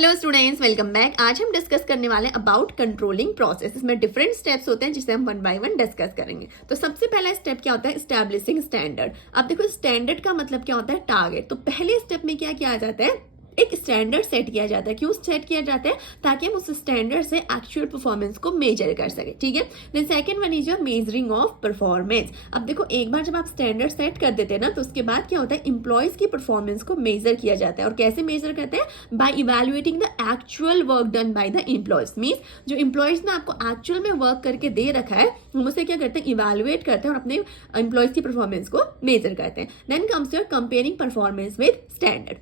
Hello students, welcome back. आज हम discuss करने वाले हैं अबाउट कंट्रोलिंग प्रोसेस। इसमें डिफरेंट स्टेप्स होते हैं जिसे हम वन बाय वन डिस्कस करेंगे। तो सबसे पहला स्टेप क्या होता है? Establishing standard. अब देखो, स्टैंडर्ड का मतलब क्या होता है? टारगेट। तो पहले स्टेप में क्या किया जाता है? एक स्टैंडर्ड सेट किया जाता है। क्यों सेट किया जाता है? ताकि हम उस स्टैंडर्ड से एक्चुअल परफॉर्मेंस को मेजर कर सके। ठीक है। Then second one is your measuring of performance. अब देखो, एक बार जब आप स्टैंडर्ड सेट कर देते हैं ना, तो उसके बाद क्या होता है? इंप्लॉयज की परफॉर्मेंस को मेजर किया जाता है। और कैसे मेजर करते हैं? By evaluating the actual work done by the employees. Means जो इंप्लॉयज ने आपको एक्चुअल में वर्क करके दे रखा है, हम उसे क्या करते हैं? इवेल्युएट करते हैं और अपने इंप्लॉयज की परफॉर्मेंस को मेजर करते हैं। Then comes your comparing performance with standard.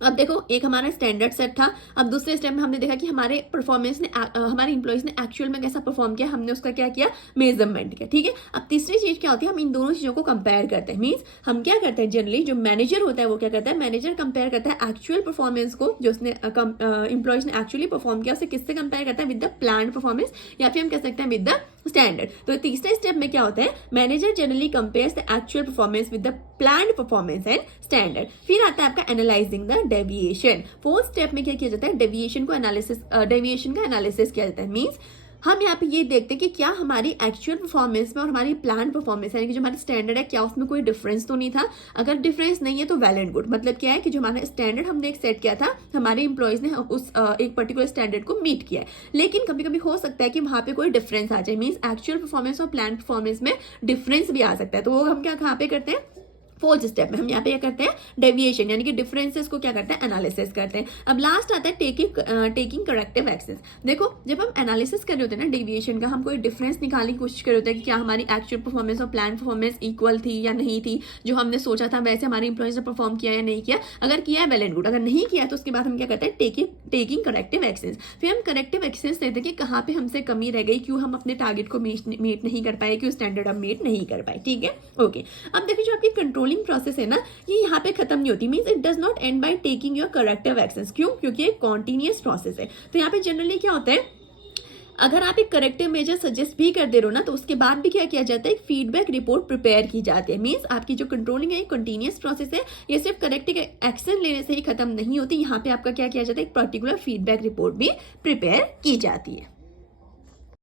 अब देखो, एक हमारा स्टैंडर्ड सेट था। अब दूसरे स्टेप में हमने देखा कि हमारे परफॉर्मेंस ने हमारे इंप्लॉयज ने एक्चुअल में कैसा परफॉर्म किया, हमने उसका क्या किया? मेजरमेंट किया। ठीक है। अब तीसरी चीज क्या होती है? हम इन दोनों चीजों को कंपेयर करते हैं। मींस हम क्या करते हैं? जनरली जो मैनेजर होता है वो क्या करता है? मैनेजर कंपेयर करता है एक्चुअल परफॉर्मेंस को, जो उसने इंप्लॉयज ने एक्चुअली परफॉर्म किया, उसे किससे कंपेयर करता है? विद द प्लान परफॉर्मेंस, या फिर हम कह सकते हैं विद द स्टैंडर्ड। तो तीसरे स्टेप में क्या होता है? Manager generally compares the actual performance with the planned performance and standard. फिर आता है आपका analysing the deviation. Fourth step में क्या किया जाता है? डेविएशन का एनालिसिस किया जाता है। मींस हम यहाँ पे ये देखते हैं कि क्या हमारी एक्चुअल परफॉर्मेंस में और हमारी प्लान परफॉर्मेंस, यानी कि जो हमारी स्टैंडर्ड है, क्या उसमें कोई डिफरेंस तो नहीं था। अगर डिफरेंस नहीं है तो वेल एंड गुड। मतलब क्या है कि जो हमारा स्टैंडर्ड हमने एक सेट किया था, हमारे इंप्लॉयज ने उस एक पर्टिकुलर स्टैंडर्ड को मीट किया है। लेकिन कभी कभी हो सकता है कि वहां पे कोई डिफरेंस आ जाए। मीन्स एक्चुअल परफॉर्मेंस और प्लान परफॉर्मेंस में डिफरेंस भी आ सकता है। तो वो हम क्या कहाँ पे करते हैं? फोर्थ स्टेप में हम यहाँ पे क्या करते हैं? डेविएशन, यानी कि डिफरेंसेस को क्या करते हैं? एनालिसिस करते हैं। अब लास्ट आता है टेकिंग करेक्टिव एक्शंस। देखो, जब हम एनालिसिस कर रहे होते हैं ना डेविएशन का, हम कोई डिफरेंस निकालने की कोशिश कर रहे होते हैं कि क्या हमारी एक्चुअल परफॉर्मेंस और प्लान परफॉर्मेंस इक्वल थी या नहीं थी, जो हमने सोचा था वैसे हमारे इंप्लॉयज ने परफॉर्म किया या नहीं किया। अगर किया है, वेल एंड गुड। अगर नहीं किया तो उसके बाद हम क्या करते हैं? Taking corrective actions. फिर हम करेक्टिव एक्शंस देते हैं कि कहाँ पे हमसे कमी रह गई, क्यों हम अपने टारगेट को मीट नहीं कर पाए, क्यों स्टैंडर्ड हम मीट नहीं कर पाए। ठीक है, ओके। अब देखिए, जो आपकी कंट्रोलिंग प्रोसेस है ना, ये यहाँ पे खत्म नहीं होती। Means it does not and by taking your corrective actions. क्यों? क्योंकि एक कॉन्टिन्यूअस प्रोसेस है। तो यहाँ पे जनरली क्या होता है? अगर आप एक करेक्टिव मेजर सजेस्ट भी कर दे रहे हो ना, तो उसके बाद भी क्या किया जाता है? एक फीडबैक रिपोर्ट प्रिपेयर की जाती है। मींस आपकी जो कंट्रोलिंग है, कंटिन्यूअस प्रोसेस है। ये सिर्फ करेक्टिव एक्शन लेने से ही खत्म नहीं होती। यहाँ पे आपका क्या किया जाता है? एक पर्टिकुलर फीडबैक रिपोर्ट भी प्रिपेयर की जाती है।